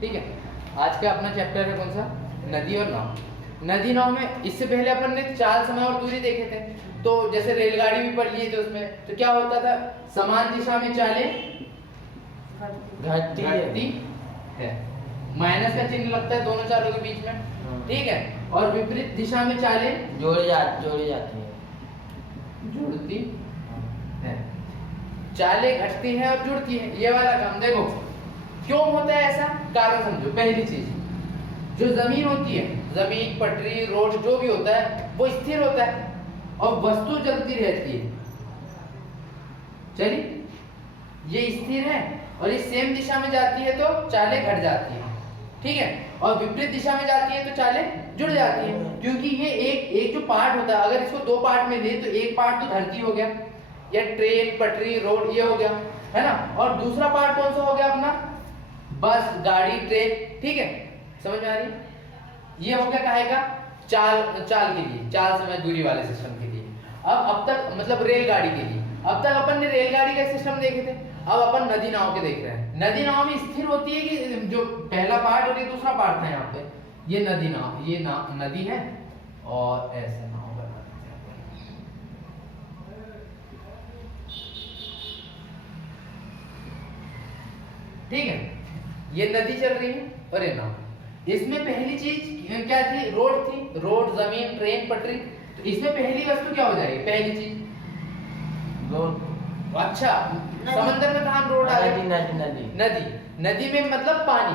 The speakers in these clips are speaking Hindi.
ठीक है, आज का अपना चैप्टर है कौन सा, नदी और नाव। नदी नाव में इससे पहले अपन ने चाल, समय और दूरी देखे थे। तो जैसे रेलगाड़ी भी पढ़ लिए थे उसमें, तो क्या होता था, समान दिशा में चालें घटती है, माइनस का चिन्ह लगता है दोनों चालों के बीच में, ठीक है। और विपरीत दिशा में चालें जोड़ी जाती है, जुड़ती है। चालें घटती हैं और जुड़ती हैं, ये वाला काम। देखो क्यों होता है ऐसा, कारण समझो। पहली चीज, जो जमीन होती है, जमीन, पटरी, रोड, जो भी होता है वो स्थिर होता है और वस्तु चलती रहती है। चलिए, ये स्थिर है और ये सेम दिशा में जाती है तो चालें घट जाती है, ठीक है। और विपरीत दिशा में जाती है तो चालें जुड़ जाती है, क्योंकि ये एक जो पार्ट होता है, अगर इसको दो पार्ट में ले तो एक पार्ट तो धरती हो गया, या ट्रेन, पटरी, रोड, ये हो गया, है ना। और दूसरा पार्ट कौन सा हो गया अपना, बस, गाड़ी, ट्रेन, ठीक है। समझ में आ रही है? ये हो गया काहे का, चाल के लिए, चाल समय दूरी वाले सिस्टम के लिए। अब तक मतलब रेलगाड़ी के लिए, अब तक अपन ने रेलगाड़ी का सिस्टम देखे थे, अब अपन नदी नाव के देख रहे हैं। नदी नाव में स्थिर होती है कि जो पहला पार्ट और ये दूसरा पार्ट था, यहाँ पे ये नदी नाव, ये नदी है और ऐसा नाव बना देते हैं। ठीक है, ये नदी चल रही है और ये नाव। इसमें पहली चीज क्या थी, रोड थी, रोड, जमीन, ट्रेन, पटरी। तो इसमें पहली वस्तु क्या हो जाएगी, पहली चीज रोड। अच्छा, समंदर में कहाँ रोड आ गई, नदी नदी में मतलब पानी।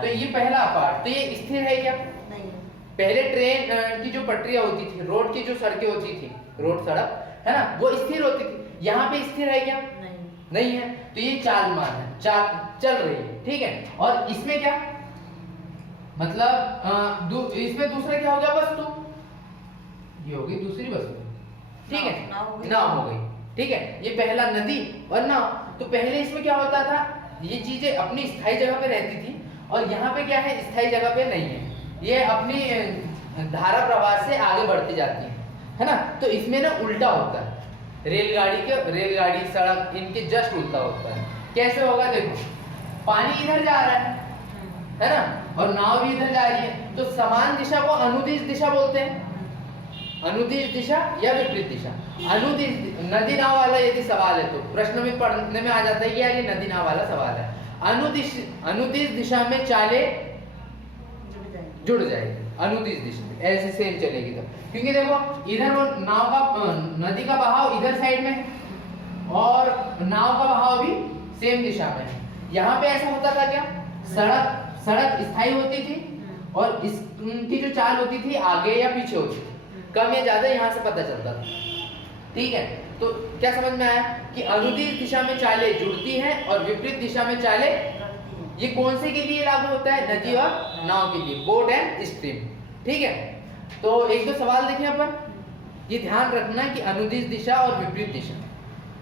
तो ये पहला पार्ट, तो ये स्थिर है क्या, नहीं। पहले ट्रेन की जो पटरियां होती थी, रोड की जो सड़कें होती थी, रोड सड़क, है ना, वो स्थिर होती थी। यहाँ पे स्थिर है क्या, नहीं है। तो ये चालमान है, चल रही है, ठीक है। और इसमें क्या मतलब इसमें दूसरा क्या हो गया, वस्तु, ये हो गई दूसरी वस्तु, ठीक है, नाव हो गई, ठीक है। ये पहला नदी और नाव। तो पहले इसमें क्या होता था, ये चीजें अपनी स्थायी जगह पे रहती थी, और यहाँ पे क्या है, स्थायी जगह पे नहीं है, ये अपनी धारा प्रवाह से आगे बढ़ती जाती है ना। तो इसमें ना उल्टा होता है, रेलगाड़ी, सड़क, इनके जस्ट उल्टा होता है। कैसे होगा, देखो पानी इधर जा रहा है ना, और नाव भी इधर जा रही है, तो समान दिशा को अनुदिश दिशा बोलते हैं। अनुदिश दिशा या विपरीत दिशा, अनुदिश। नदी नाव वाला यदि सवाल है तो प्रश्न में पढ़ने में आ जाता है कि यार ये नदी नाव वाला सवाल है। अनुदिश दिशा में चालें जुड़ जाएगी, अनुदिश दिशा में ऐसे सेम चलेगी तो, क्योंकि देखो इधर वो नाव का, नदी का बहाव इधर साइड में और नाव का बहाव भी सेम दिशा में है। यहाँ पे ऐसा होता था क्या, सड़क स्थायी होती थी और इसकी जो चाल होती थी आगे या पीछे होती थी, कम या ज्यादा यहाँ से पता चलता था, ठीक है। तो क्या समझ में आया कि अनुदिश दिशा में चालें जुड़ती हैं और विपरीत दिशा में चालें, ये कौन से के लिए लागू होता है, नदी और नाव के लिए, बोट एंड स्ट्रीम, ठीक है। तो एक दो सवाल देखें अपन, ये ध्यान रखना कि अनुदिश दिशा और विपरीत दिशा,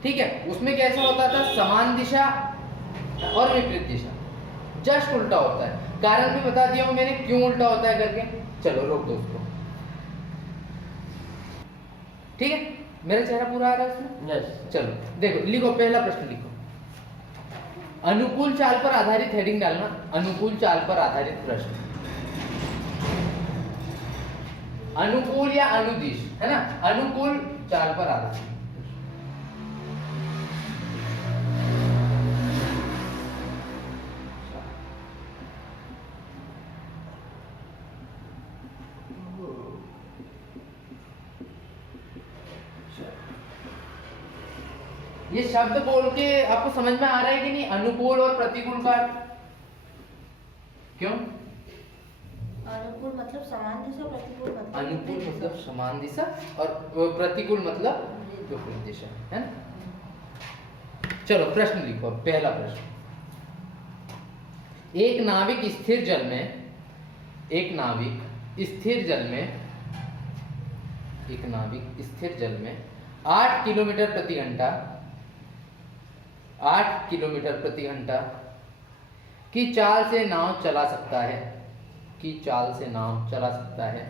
ठीक है। उसमें कैसा होता था, समान दिशा और विपरीत दिशा, जस्ट उल्टा होता है। कारण भी बता दिया हूं मैंने क्यों उल्टा होता है करके, चलो रोक दो उसको, ठीक है। मेरा चेहरा पूरा आ रहा है उसमें, yes. चलो देखो, लिखो पहला प्रश्न लिखो, अनुकूल चाल पर आधारित, हेडिंग डालना, अनुकूल चाल पर आधारित प्रश्न। अनुकूल या अनुदिश, है ना, अनुकूल चाल पर आधारित। ये शब्द बोल के आपको समझ में आ रहा है कि नहीं, अनुकूल और प्रतिकूल का, क्यों, अनुकूल मतलब समान दिशा, प्रतिकूल मतलब अनुकूल मतलब समान दिशा और प्रतिकूल मतलब विपरीत दिशा, है ना। चलो प्रश्न लिखो, पहला प्रश्न, एक नाविक स्थिर जल में, एक नाविक स्थिर जल में, एक नाविक स्थिर जल में 8 किलोमीटर प्रति घंटा, 8 किलोमीटर प्रति घंटा की चाल से नाव चला सकता है, की चाल से नाव चला सकता है,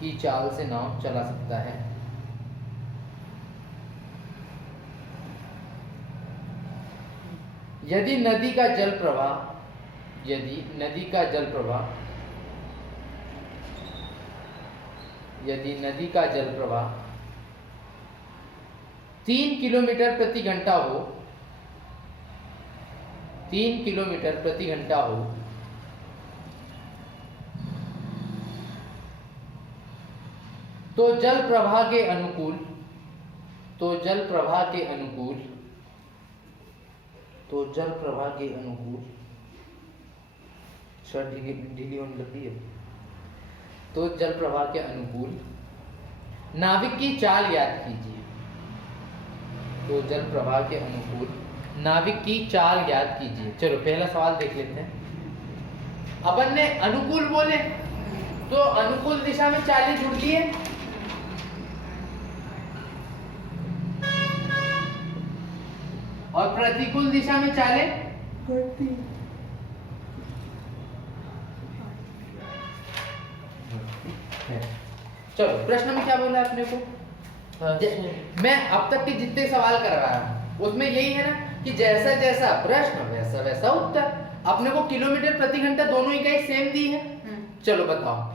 की चाल से नाव चला सकता है। यदि नदी का जल प्रवाह यदि नदी का जल प्रवाह, यदि नदी का जल प्रवाह 3 किलोमीटर प्रति घंटा हो, 3 किलोमीटर प्रति घंटा हो, तो जल प्रवाह के अनुकूल, तो जल प्रवाह के अनुकूल, तो जल प्रवाह के अनुकूल, शर्ट ढीली होने लगती है, तो जल प्रवाह के अनुकूल नाविक की चाल याद कीजिए। तो जल प्रवाह के अनुकूल नाविक की चाल याद कीजिए। चलो पहला सवाल देख लेते हैं। अपन ने अनुकूल बोले तो अनुकूल दिशा में चालें जुड़ती है, और प्रतिकूल दिशा में चालें चलो प्रश्न में क्या बोला आपने को? मैं अब तक के जितने सवाल कर रहा हूं उसमें यही है ना कि जैसा जैसा प्रश्न वैसा वैसा उत्तर। अपने को किलोमीटर प्रति घंटा दोनों इकाई सेम दी है। चलो बताओ,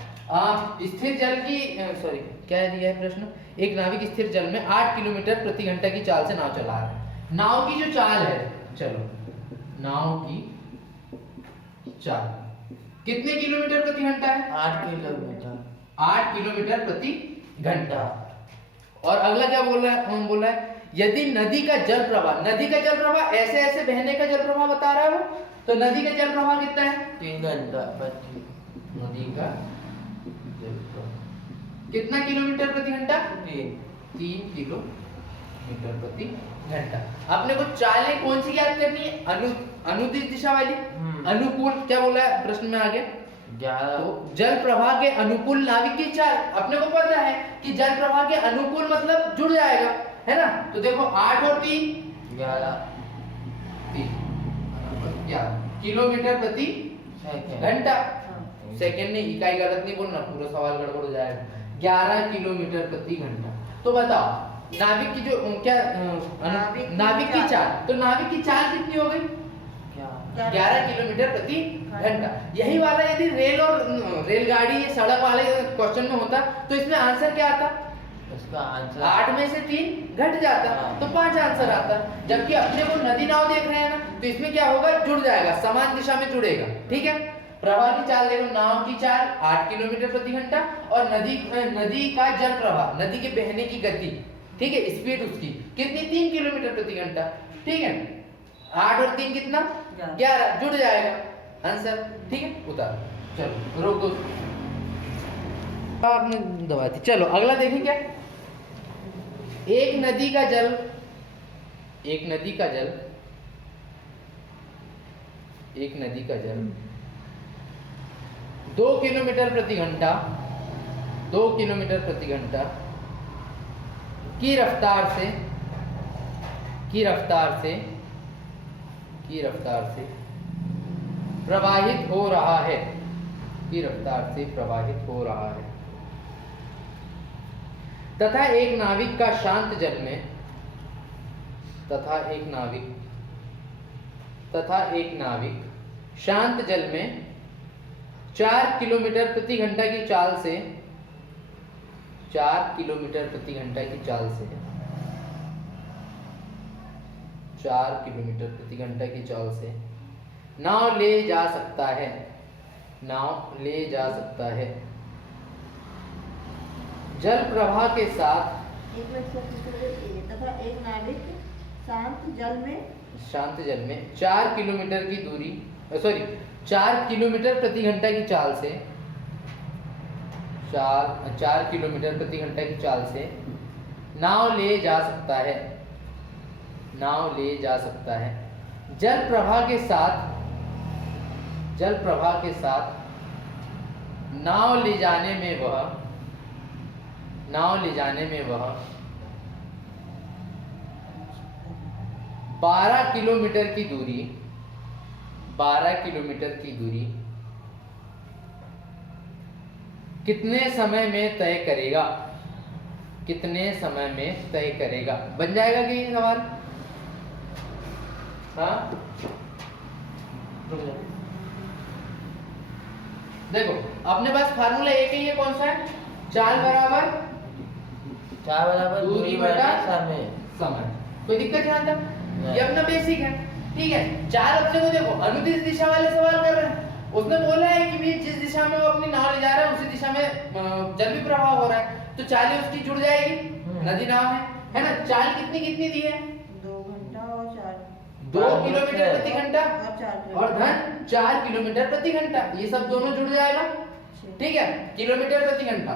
स्थिर जल की सॉरी क्या दिया है प्रश्न? एक नाविक स्थिर जल में 8 किलोमीटर प्रति घंटा की चाल से नाव चला रहा है। नाव की जो चाल है, चलो नाव की चाल कितने किलोमीटर प्रति घंटा है? 8 किलोमीटर। 8 किलोमीटर प्रति घंटा। और अगला क्या बोला है? बोला है यदि नदी का जल प्रवाह, नदी का जल प्रवाह ऐसे ऐसे बहने का जल प्रवाह बता रहा है वो, तो नदी का जल प्रवाह कितना है? 3 घंटा 25। नदी का जल प्रवाह कितना किलोमीटर प्रति घंटा? 3 किलोमीटर प्रति घंटा। आपने को चालें कौन सी याद करनी है? अनुदिश दिशा वाली। अनुकूल क्या बोला है प्रश्न में आगे? 11। तो जल प्रवाह के अनुकूल नाविक की चाल, अपने को पता है कि जल प्रवाह के अनुकूल मतलब जुड़ जाएगा, है ना? तो देखो 8 और 3 11 किलोमीटर प्रति सेकंड। घंटा। सेकंड ने इकाई गलत नहीं बोलना, पूरा सवाल गड़बड़ हो जाएगा। 11 किलोमीटर प्रति घंटा। तो बताओ नाविक की जो क्या नाविक की चाल, तो नाविक की चाल कितनी हो गई? 11 किलोमीटर प्रति घंटा। यही वाला यदि रेल और रेलगाड़ी या सड़क वाले क्वेश्चन में होता तो इसमें आंसर क्या आता? इसका आंसर 8 में से 3 घट जाता तो 5 आंसर आता। जबकि अपने को नदी नाव देख रहे हैं ना, तो इसमें क्या होगा? जुड़ जाएगा, समान दिशा में जुड़ेगा। ठीक है, प्रवाह की चाल देखो, नाव की चाल 8 किलोमीटर प्रति घंटा और नदी का जल प्रवाह, नदी के बहने की गति, ठीक है, स्पीड उसकी कितनी? 3 किलोमीटर प्रति घंटा। ठीक है, 8 और 3 कितना? 11, जुड़ जाएगा आंसर। ठीक है, उतार। चलो रोक दो, आपने दबा दी। चलो अगला देखें क्या? एक नदी का जल 2 किलोमीटर प्रति घंटा, 2 किलोमीटर प्रति घंटा की रफ्तार से प्रवाहित हो रहा है, की रफ्तार से प्रवाहित हो रहा है, तथा एक नाविक का शांत जल में, तथा एक नाविक शांत जल में 4 किलोमीटर प्रति घंटा की चाल से, 4 किलोमीटर प्रति घंटा की चाल से, 4 किलोमीटर प्रति घंटा की चाल से नाव ले जा सकता है, नाव ले जा सकता है। जल प्रवाह के साथ, तथा एक नाविक शांत जल में 4 किलोमीटर की दूरी, सॉरी 4 किलोमीटर प्रति घंटा की चाल से, 4 किलोमीटर प्रति घंटा की चाल से नाव ले जा सकता है, नाव ले जा सकता है। जल प्रवाह के साथ नाव ले जाने में वह 12 किलोमीटर की दूरी, 12 किलोमीटर की दूरी कितने समय में तय करेगा? कितने समय में तय करेगा? बन जाएगा कि ये सवाल? हाँ, देखो अपने पास फार्मूला एक ही है, कौन सा है? चाल बराबर दूरी बटा समय। कोई दिक्कत यहाँ तक? ये अपना बेसिक है, ठीक है। चाल अपने को देखो अनुदिश दिशा वाले सवाल कर रहे हैं, उसने बोला है कि भाई जिस दिशा में वो अपनी नाव ले जा रहा है उसी दिशा में जल भी प्रवाह हो रहा है, तो चाल उसकी जुड़ जाएगी, नदी नाव है ना। चाल कितनी कितनी दी है? 2 घंटा और 4 2 किलोमीटर प्रति घंटा और 4 और धन 4 किलोमीटर प्रति घंटा, ये सब दोनों जुड़ जाएगा, ठीक है। किलोमीटर प्रति घंटा,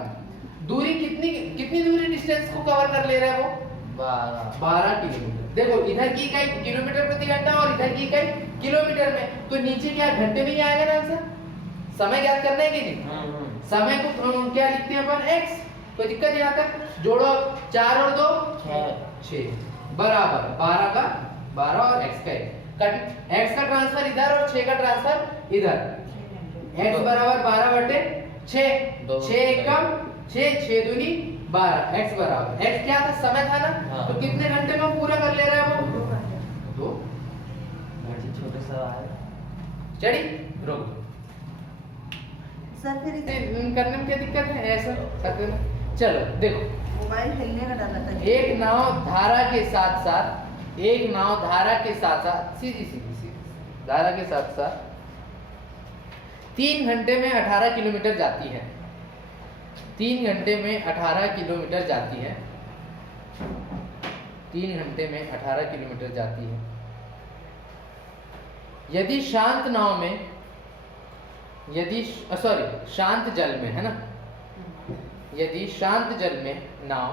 दूरी कितनी कितनी दूरी डिस्टेंस को कवर कर ले रहा है वो? 12 किलोमीटर। देखो इधर की इकाई किलोमीटर प्रति घंटा और इधर की इकाई किलोमीटर में, तो नीचे क्या घंटे में ही आएगा ना आंसर। समय ज्ञात करना है कि नहीं? समय को क्या लिखते हैं अपन? x। कोई दिक्कत यहाँ तक? जोड़ो 4 और 2 6 बराबर 12 का 12 और x का 1, x का ट्रांसफर इधर और 6 का ट्रांसफर इधर, x बराबर 12 बटे 6, 6 एकम 6 6 दूनी 12, x बराबर x क्या था? समय था ना, तो कितने घंटे में पूरा कर ले रहा है वो? 2 छोटे सवाल चढ़ी रोक सर फिर इसे करने में क्या दिक्कत है? ऐसा करते हैं। चलो देखो मोबाइल हिलने का डर लगता है। एक नाव धारा के साथ साथ सीधी धारा के साथ साथ 3 घंटे में 18 किलोमीटर जाती है, 3 घंटे में 18 किलोमीटर जाती है, 3 घंटे में 18 किलोमीटर जाती है। यदि शांत नाव में शांत जल में, है ना, यदि शांत जल में नाव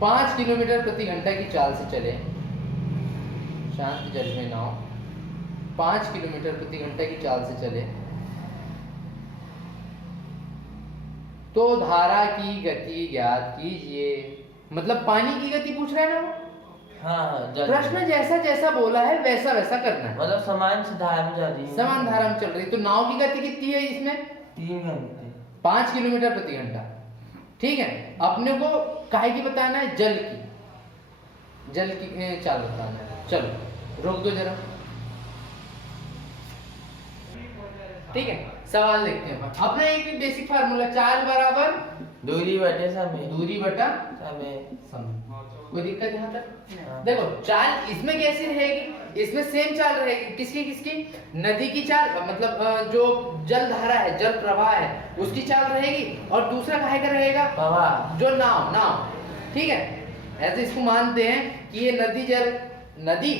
5 किलोमीटर प्रति घंटा की चाल से चले, शांत जल में नाव 5 किलोमीटर प्रति घंटा की चाल से चले, तो धारा की गति ज्ञात कीजिए। मतलब पानी की गति पूछ रहा है ना वो? प्रश्न जैसा जैसा बोला है वैसा वैसा करना है, मतलब समान धारा में चल रही है, समान धारा में चल रही। तो नाव की गति कितनी है इसमें? 3 घंटे 5 किलोमीटर प्रति घंटा, ठीक है। अपने को काहे की बताना है? जल की चाल बताना है। चलो रोक दो जरा, ठीक है। सवाल देखते हैं अपना एक बेसिक फार्मूला, चाल बराबर दूरी बटे समय, कोई दिक्कत यहाँ तक? देखो चाल इसमें कैसी रहेगी? इसमें सेम चाल रहेगी, किसकी? नदी की चाल, मतलब जो जल धारा है, जल प्रवाह है, उसकी चाल रहेगी। और दूसरा काहे का रहेगा? प्रवाह, जो नाव, ठीक है। ऐसे इसको मानते हैं कि ये नदी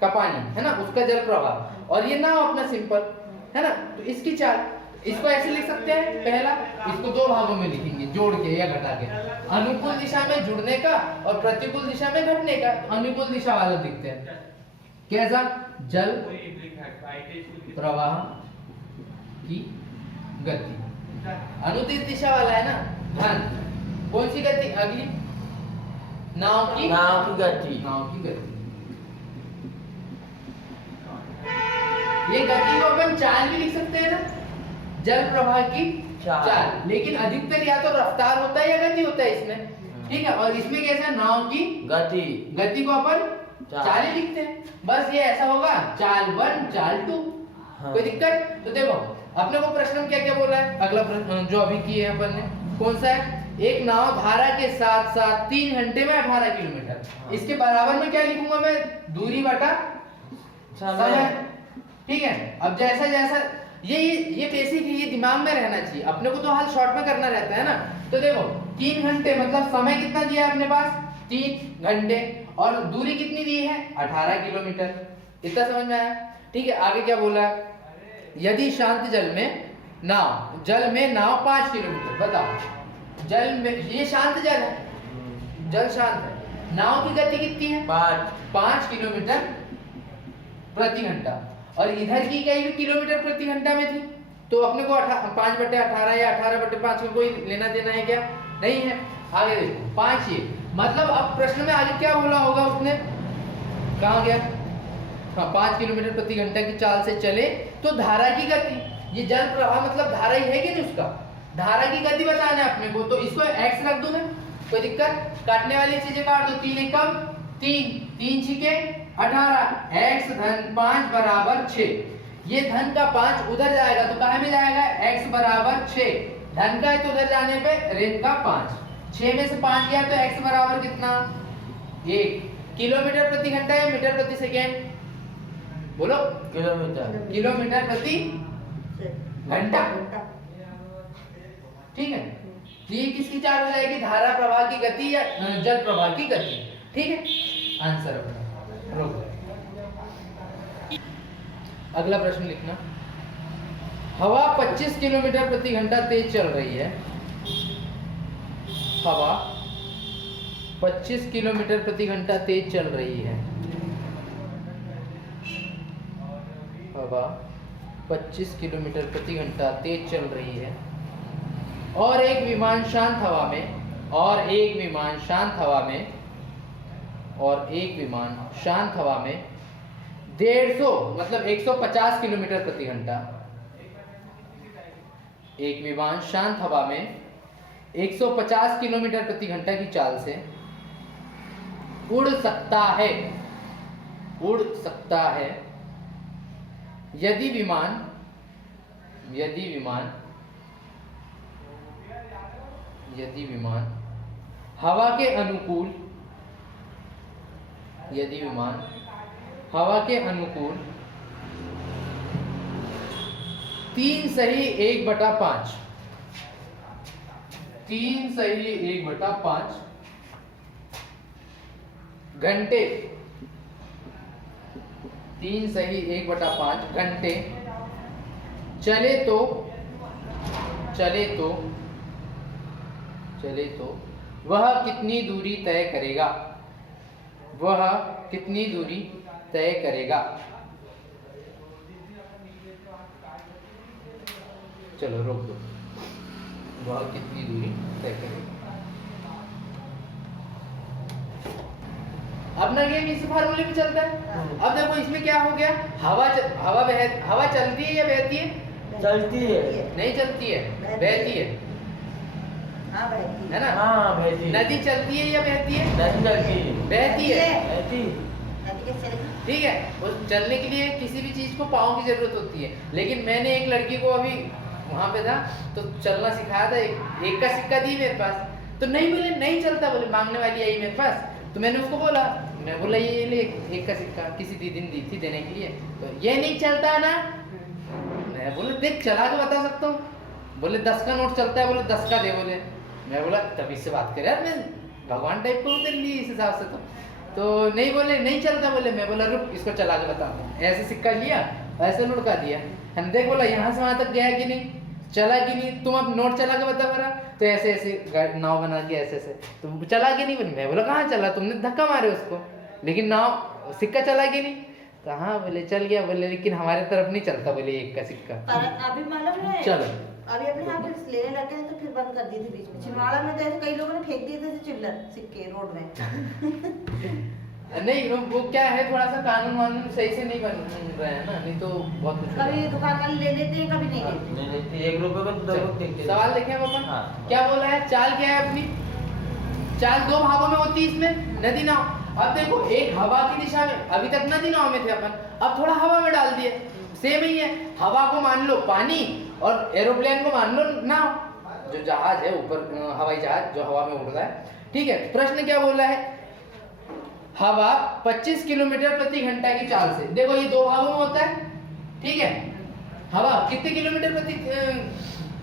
का पानी है ना, उसका जल प्रवाह, और ये नाव अपना सिंपल है ना, तो इसकी चाल। इसको ऐसे लिख सकते हैं, पहला इसको 2 भागों में लिखेंगे, जोड़ के या घटा के। अनुकूल दिशा में जुड़ने का और प्रतिकूल दिशा में घटने का। अनुकूल दिशा वाला दिखते हैं कैसा? जल प्रवाह की गति। अनुदिश दिशा वाला है ना, धन। कौन सी गति? अगली नाव की गति। ये गति को अपन चाल भी लिख सकते हैं ना, जल प्रवाह की चाल। लेकिन अधिकतर या तो रफ्तार होता है या गति होता है इसमें, ठीक है। और इसमें कैसा? नाव की गति को अपन चाल ही लिखते हैं। बस ये ऐसा होगा, चाल 1 चाल 2। कोई दिक्कत? तो देखो अपने को प्रश्न में क्या क्या बोला है। अगला प्रश्न जो अभी किए हैं अपन ने, कौन सा है? एक नाव धारा के साथ साथ 3 घंटे में 18 किलोमीटर। इसके बराबर में क्या लिखूंगा मैं? दूरी बटा समय, ठीक है। अब जैसा जैसा ये बेसिक है, ये दिमाग में रहना चाहिए अपने को, तो हाल शॉर्ट में करना रहता है ना। तो देखो 3 घंटे मतलब समय कितना दिया है अपने पास? 3 घंटे। और दूरी कितनी दी है? 18 किलोमीटर। इतना समझ में आया? ठीक है। आगे क्या बोला? यदि शांत जल में नाव 5 किलोमीटर, बताओ जल में, ये शांत जल है, जल शांत है, नाव की गति कितनी है? 5 किलोमीटर प्रति घंटा। और इधर की इकाई भी किलोमीटर प्रति घंटा में थी, तो अपने को 5/18 या 18/5 का कोई लेना देना है क्या? नहीं है। आगे देखो 5 ये मतलब, अब प्रश्न में आगे क्या बोला होगा उसने? कहाँ गया? हाँ, 5 किलोमीटर प्रति घंटा की चाल से चले तो धारा की गति, ये जल प्रवाह मतलब धारा ही है कि नहीं, उसका धारा की गति बताना है अपने को। तो इसको x रख दूं मैं, कोई दिक्कत? काटने वाली चीजें काट दो, 3 एकम 3 छिके 18, x धन 5 बराबर 6। ये धन का 5 उधर जाएगा तो कहाँ में जाएगा, x बराबर 6। धन का है तो उधर जाने पे ऋण का 5। 6 में से 5 गया तो x बराबर कितना, 1। किलोमीटर प्रति घंटा या मीटर प्रति सेकेंड, बोलो। किलोमीटर प्रति घंटा, ठीक है। ये किसकी चाल हो जाएगी, धारा प्रवाह की गति या जल प्रवाह की गति, ठीक है। आंसर अपना रोक। अगला प्रश्न लिखना। हवा 25 किलोमीटर प्रति घंटा तेज चल रही है। हवा 25 किलोमीटर प्रति घंटा तेज चल रही है। हवा 25 किलोमीटर प्रति घंटा तेज चल रही है और एक विमान शांत हवा में, और एक विमान शांत हवा में, और एक विमान शांत हवा में 150 मतलब 150 किलोमीटर प्रति घंटा, एक विमान शांत हवा में 150 किलोमीटर प्रति घंटा की चाल से उड़ सकता है, उड़ सकता है यदि विमान हवा के अनुकूल, यदि विमान हवा के अनुकूल 3 सही 1/5, 3 सही 1/5 घंटे, 3 सही 1/5 घंटे चले तो वह कितनी दूरी तय करेगा, वह कितनी दूरी तय करेगा। चलो रोक दो, वह कितनी दूरी तय करेगा। अपना गेम इस फार्मूले में चलता है। अब देखो इसमें क्या हो गया, हवा चलती है या बहती है, चलती है, नहीं चलती है, बहती है, हाँ बहती है ना। हाँ बहती है। नदी चलती है या बहती है, नहीं चलती, बहती है, बहती। नदी कैसे चलेगी? ठीक है। उस चलने के लिए किसी भी चीज को पाँव की जरूरत होती है, लेकिन मैंने एक लड़की को अभी वहां पे था तो चलना सिखाया था, एक का सिक्का दी मेरे पास, तो नहीं बोले नहीं चलता, बोले मांगने वाली आई मेरे पास, तो मैंने उसको बोला, मैं बोला ये ले एक का सिक्का, किसी दीदी ने दी थी देने के लिए, तो ये नहीं चलता है ना। मैं बोले देख चला के बता सकता हूँ, बोले 10 का नोट चलता है, बोले 10 का दे, बोले। मैं बोला तभी से बात कर यार, मैं भगवान टाइप को तेरे लिए इस हिसाब से, तो नहीं बोले नहीं चलता, बोले। मैं बोला रुक इसको चला के बताता हूँ, ऐसे सिक्का लिया, ऐसे लुढ़का दिया, हम देख बोला यहाँ से वहां तक गया कि नहीं, चला कि नहीं, तुम अब नोट चला के बता मेरा, तो ऐसे ऐसे नाव बना के ऐसे ऐसे, तो चला कि नहीं, बोले। मैं बोला कहाँ चला, तुमने धक्का मारे उसको, लेकिन नाव सिक्का चला कि नहीं, तो हाँ बोले चल गया, बोले लेकिन हमारे तरफ नहीं चलता, बोले 1 का सिक्का। पर अभी मालूम है, चलो अभी अपने यहाँ पे लेने लगे हैं तो फिर बंद कर दी थी बीच में। छिंदवाड़ा में तो ऐसे कई लोगों ने फेंक दिए थे चिल्लर सिक्के रोड में। नहीं वो क्या है, थोड़ा सा कानून वानून सही से नहीं बन रहा है ना, नहीं तो बहुत कुछ कभी दुकान वाले ले लेते हैं, कभी नहीं लेते। नहीं लेती, 1 रुपए को 2 रुपए देते। सवाल देखें हम अपन, हाँ। क्या बोला है, चाल क्या है अपनी, चाल 2 भागों में होती है इसमें, नदी नाव। अब देखो एक हवा की दिशा में, अभी तक नदी नाव में थे अपन, अब थोड़ा हवा में डाल दिए, सेम ही है। हवा को मान लो पानी और एरोप्लेन को मान लो नाव, जो जहाज है ऊपर, हवाई जहाज जो हवा में उड़ता है, ठीक है। प्रश्न क्या बोला है, हवा 25 किलोमीटर प्रति घंटा की चाल से, देखो ये 2 भागों में होता है, ठीक है। हवा कितने किलोमीटर प्रति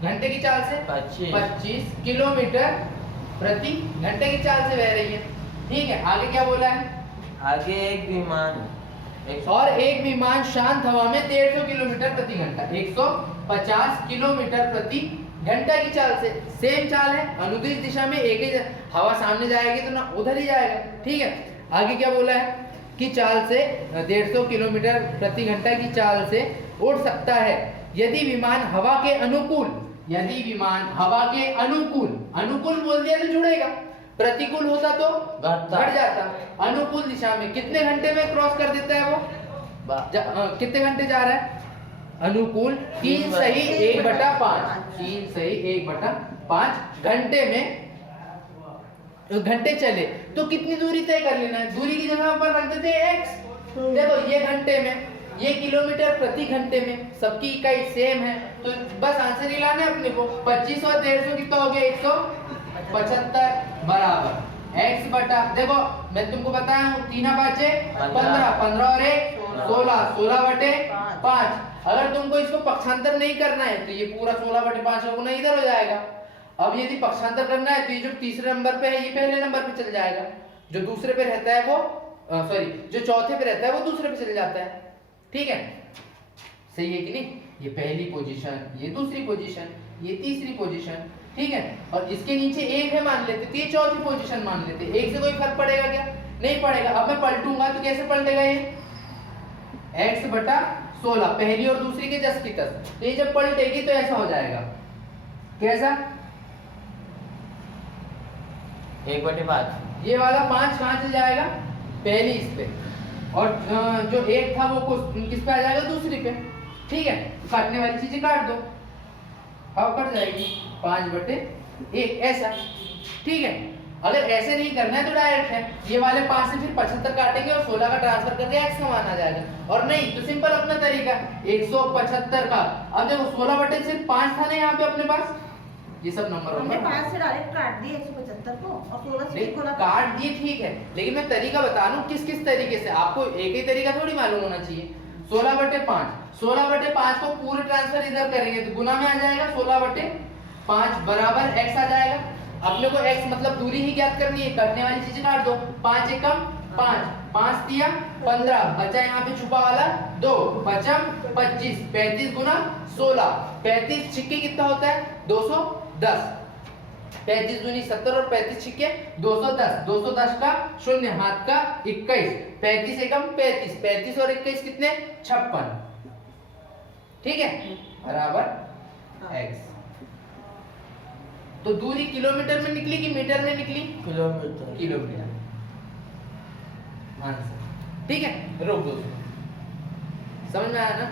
घंटे की चाल से, 25 किलोमीटर प्रति घंटे की चाल से बह रही है, ठीक है। आगे क्या बोला है, आगे एक विमान और एक विमान शांत हवा में 150 किलोमीटर प्रति घंटा, 150 किलोमीटर प्रति घंटा की चाल से, सेम चाल है, अनुदिश दिशा में एक ही, हवा सामने जाएगी तो ना उधर ही जाएगा, ठीक है। आगे क्या बोला है कि चाल से 150 किलोमीटर प्रति घंटा की चाल से उड़ सकता है यदि विमान हवा के अनुकूल, यदि विमान हवा के अनुकूल, अनुकूल बोल दिया तो जुड़ेगा, प्रतिकूल होता तो घट जाता। अनुकूल दिशा में कितने घंटे में क्रॉस कर देता है वो, कितने घंटे जा रहा है, अनुकूल 3 सही 1/5, 3 सही 1/5 घंटे में घंटे चले तो कितनी दूरी तय कर लेना है। दूरी की जगह पर रख देते हैं x। देखो ये घंटे में, ये किलोमीटर प्रति घंटे में, सबकी इकाई सेम है, तो बस आंसर ही लाना है अपने को। 25 और 150 कितना हो गया, 175 बराबर x बटा, देखो मैं तुमको बताया हूँ 3 5 15, 15 और 1 16, 16 बटे 5। अगर तुमको इसको पक्षांतर नहीं करना है तो ये पूरा 16 बटे 5 का गुना इधर हो जाएगा। अब यदि पक्षांतर करना है तो ये जो तीसरे नंबर पे है ये पहले नंबर पे चल जाएगा, जो दूसरे पे रहता है वो सॉरी जो चौथे पे रहता है वो दूसरे पे चले जाता है। ठीक है, सही है कि नहीं। ये पहली पोजीशन, ये दूसरी पोजीशन, ये तीसरी पोजीशन। ठीक है, और इसके नीचे एक है मान लेते तो ये चौथी पोजीशन मान लेते। एक से कोई फर्क पड़ेगा क्या, नहीं पड़ेगा। अब मैं पलटूंगा तो कैसे पलटेगा, ये x बटा 16 पहली और दूसरी के जस की तस। तो ये जब पलटेगी तो ऐसा हो जाएगा, कैसा 1/5। ये वाला 5 कहाँ चल जाएगा, पहली इस पे, और जो 1 था वो किस पे आ जाएगा, दूसरी पे। ठीक है, काटने वाली चीजें काट दो, अब कट जाएगी 5/1 ऐसा। ठीक है, अगर ऐसे नहीं करना है तो डायरेक्ट है, ये वाले 5 से फिर 75 काटेंगे और 16 का ट्रांसफर करके x का मान आ जाएगा। और नहीं तो सिंपल अपना तरीका 175 का। अब देखो 16/5 था ना यहाँ पे अपने पास, ये सब नंबर हमने 5 से डायरेक्ट काट दिए 175 को और 16 से नहीं, काट दिए ठीक है, लेकिन मैं तरीका बता रहा हूँ किस किस तरीके से। आपको एक ही तरीका थोड़ी मालूम होना चाहिए। 16/5, 16/5 को पूरे ट्रांसफर इधर करेंगे तो गुना में आ जाएगा, 16/5 बराबर x आ जाएगा। अपने को x मतलब दूरी ही ज्ञात करनी है, कटने वाली चीजें काट दो। 5 एकम 5, 5 तिया 15, बचा यहाँ पे छुपा वाला 2, पचम 25, 35 गुना 16, 35 छिक्के कितना होता है 210, 35 दूनी 70 और 35 छिक्के 210, 210 का शून्य हाथ का 21, 35 एकम 35, 35 और 21 कितने 56। ठीक है, बराबर x। तो दूरी किलोमीटर में निकली कि मीटर में निकली, किलोमीटर। Kilometre answer. ठीक है, रोक दो, समझ में आया ना।